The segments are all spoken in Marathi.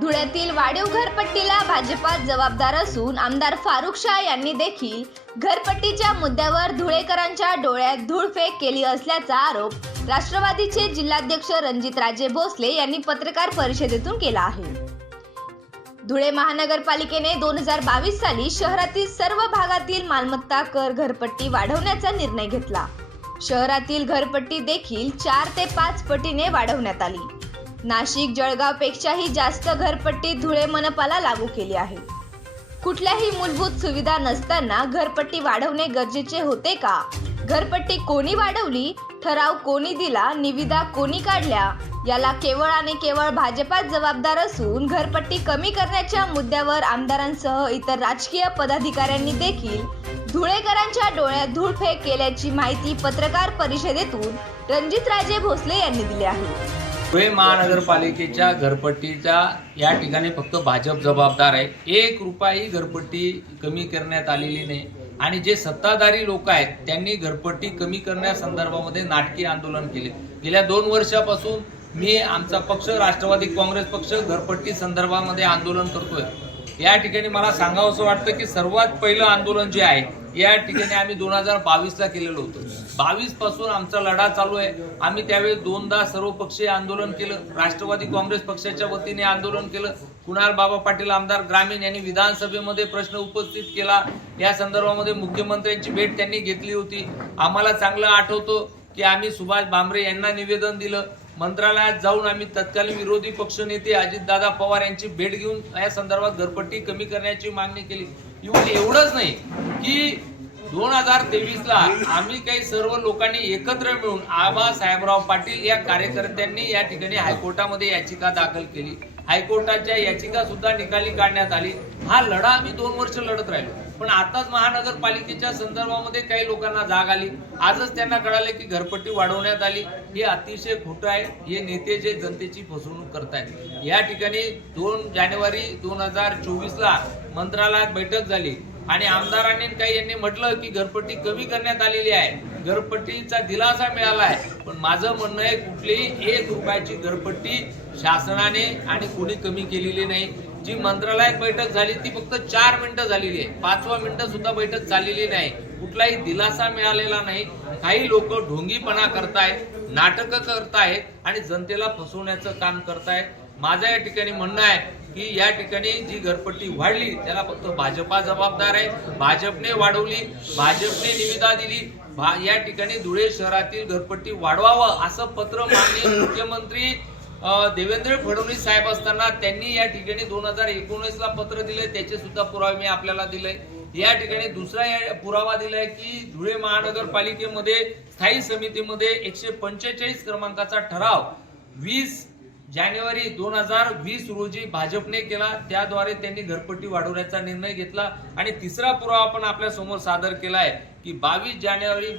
धुळ्यातील वाढीव घरपट्टीला भाजपात जबाबदार असून आमदार फारुख शाह यांनी देखील घरपट्टीच्या मुद्द्यावर धुळेकरांच्या डोळ्यात धूळफेक केली असल्याचा आरोप राष्ट्रवादीचे जिल्हाध्यक्ष रणजितराजे भोसले यांनी पत्रकार परिषदेतून केला आहे। धुळे महानगरपालिकेने 2022 साली शहरातील सर्व भागातील मालमत्ता कर घरपट्टी वाढवण्याचा निर्णय घेतला। शहरातील घरपट्टी देखील 4 ते 5 पटीने वाढवण्यात आली। नाशिक जळगाव पेक्षाही जास्त घरपट्टी धुळे मनपाला लागू केली आहे। कुठल्याही मूलभूत सुविधा नसताना घरपट्टी वाढवणे गरजेचे होते का? घरपट्टी कोणी वाढवली? ठराव कोणी दिला? निविदा कोणी काढल्या? याला केवळ आणि केवळ भाजपात जबाबदार असून घरपट्टी कमी करण्याच्या मुद्द्यावर आमदारांसह इतर राजकीय पदाधिकाऱ्यांनी देखील धुळेकरांच्या डोळ्यात धूळफेक केल्याची माहिती पत्रकार परिषदेतून रणजितराजे भोसले यांनी दिली आहे। धुळे महानगरपालिकेच्या घरपट्टीच्या या ठिकाणी फक्त भाजप जबाबदार आहे। 1 रुपयाही घरपट्टी कमी करण्यात आलेली नाही आणि जे सत्ताधारी लोक आहेत त्यांनी घरपट्टी कमी करण्यासंदर्भामध्ये नाटकी आंदोलन केले। गेल्या 2 वर्षापासून मी आमचा पक्ष राष्ट्रवादी काँग्रेस पक्ष घरपट्टी संदर्भामध्ये आंदोलन करतोय। या ठिकाणी मला सांगावंसं वाटतं की सर्वात पहिलं आंदोलन जे आहे या ठिकाणी आम्ही 2022ला केलेलं होतं। 22 पासून आमचा लढा चालू आहे। आम्ही त्यावेळेस 2दा सर्वपक्षीय आंदोलन केलं, राष्ट्रवादी काँग्रेस पक्षाच्या वतीने आंदोलन केलं। कुणाल बाबा पाटील आमदार ग्रामीण यांनी विधानसभेमध्ये प्रश्न उपस्थित केला। या संदर्भामध्ये मुख्यमंत्र्यांची भेट त्यांनी घेतली होती। आम्हाला चांगलं आठवतं की आम्ही सुभाष भामरे यांना निवेदन दिलं। मंत्रालयात जाऊन आम्ही तत्कालीन विरोधी पक्षनेते अजितदादा पवार यांची भेट घेऊन या संदर्भात घरपट्टी कमी करण्याची मागणी केली। एवढंच नाही की 2023ला आम्ही काही सर्व लोकांनी एकत्र मिळून आबा साहेबराव पाटील या कार्यकर्त्यांनी या ठिकाणी हायकोर्टामध्ये याचिका दाखल केली। हायकोर्टाच्या याचिका सुद्धा निकाली काढण्यात आली। हा लढा आम्ही 2 वर्ष लढत राहिलो, पण आताच महानगरपालिकेच्या संदर्भामध्ये काही लोकांना जाग आली। आजच त्यांना कळाले की घरपट्टी वाढवण्यात आली। हे अतिशय खोटं आहे। हे नेते जे जनतेची फसवणूक करतायत। या ठिकाणी 2 जानेवारी 2024ला मंत्रालयात बैठक झाली आणि आमदारांनी काही यांनी म्हटलं की घरपट्टी कमी करण्यात आलेली आहे, घरपट्टीचा दिलासा मिळाला आहे। पण माझं म्हणणं आहे कुठलीही 1 रुपयाची घरपट्टी शासनाने आणि कोणी कमी केलेली नाही। जी मंत्रालयात बैठक झाली ती फक्त 4 मिनिटं झालेली आहे, 5व्या मिनिटं सुद्धा बैठक चाललेली नाही। कुठलाही दिलासा मिळालेला नाही। काही लोक ढोंगीपणा करतायत, नाटकं करतायत आणि जनतेला फसवण्याचं काम करतायत। माझं या ठिकाणी म्हणणं आहे की या ठिकाणी जी घरपट्टी वाढली त्याला फक्त भाजपा जबाबदार आहे। भाजपने वाढवली, भाजपने निविदा दिली। या ठिकाणी धुळे शहरातील घरपट्टी वाढवावं असं पत्र माननीय मुख्यमंत्री देवेंद्र फडणवीस साहेब असताना त्यांनी या ठिकाणी 2019ला पत्र दिले। त्याचे सुद्धा पुरावे मी आपल्याला दिले। या ठिकाणी दुसरा पुरावा दिलाय की धुळे महानगरपालिकेमध्ये स्थायी समितीमध्ये 145 क्रमांकाचा ठराव 20 जानेवारी 2020 रोजी भाजपने केला। त्याद्वारे त्यांनी घरपट्टी वाढवण्याचा निर्णय घेतला। आणि तिसरा पुरावा पण आपल्या समोर सादर केलाय की 22 जानेवारी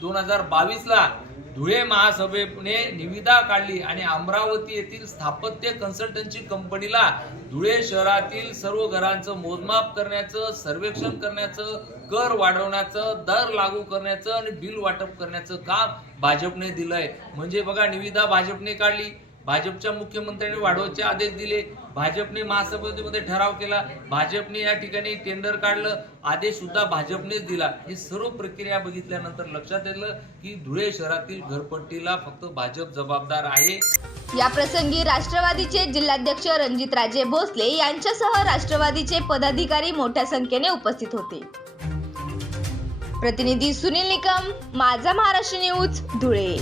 2022ला धुळे महासभेने निविदा काढली आणि अमरावती येथील स्थापत्य कन्सल्टन्सी कंपनीला धुळे शहरातील सर्व घरांचं मोजमाप करण्याचं, सर्वेक्षण करण्याचं, कर वाढवण्याचं, दर लागू करण्याचं आणि बिल वाटप करण्याचं काम भाजपने दिलंय। म्हणजे बघा, निविदा भाजपने काढली, भाजपच्या मुख्यमंत्र्यांनी वाढवायचे आदेश दिले, भाजपने महासभेमध्ये ठराव केला, भाजपने या ठिकाणी टेंडर काढलं, आदेश सुद्धा भाजपनेच दिला। ही सर्व प्रक्रिया बघितल्यानंतर लक्षात येतं की धुळे शहरातील घरपट्टीला फक्त भाजप जबाबदार आहे। या प्रसंगी राष्ट्रवादीचे जिल्हाध्यक्ष रणजितराजे भोसले यांच्यासह राष्ट्रवादीचे पदाधिकारी मोठ्या संख्येने उपस्थित होते। प्रतिनिधी सुनील निकम, माझा महाराष्ट्र न्यूज, धुळे।